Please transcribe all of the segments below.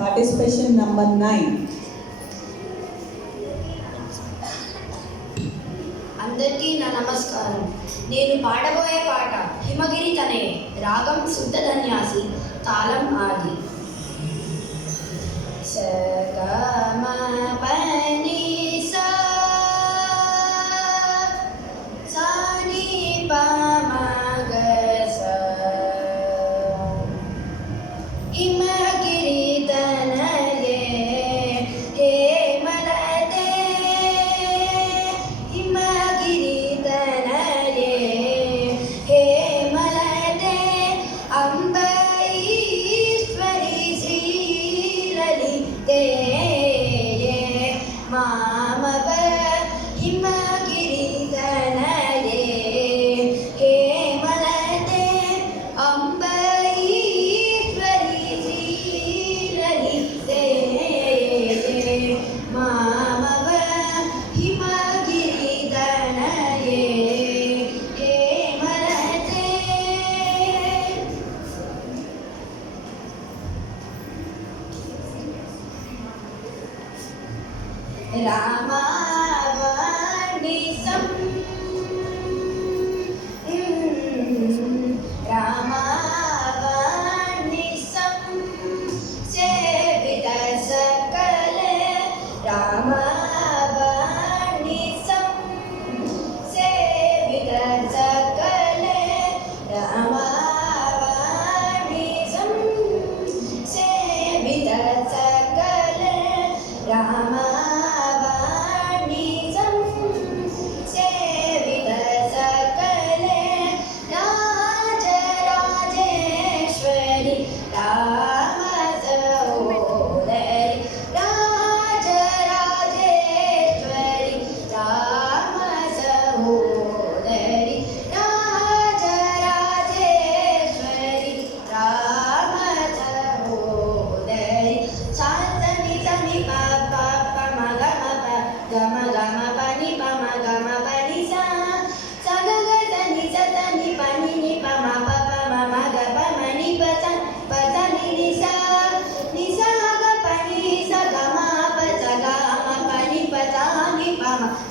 Participation number nine అందరికీ నా నమస్కారం. నేను పాడబోయే పాట హిమగిరి తనే రాగం శుద్ధ ధన్యాసి తాళం ఆది. సగమ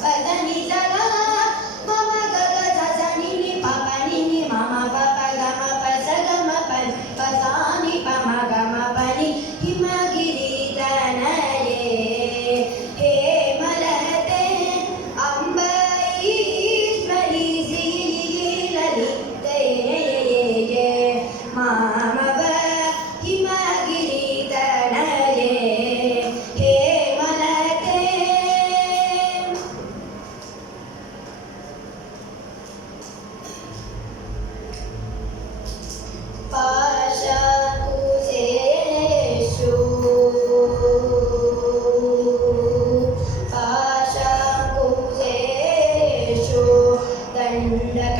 Vậy ta.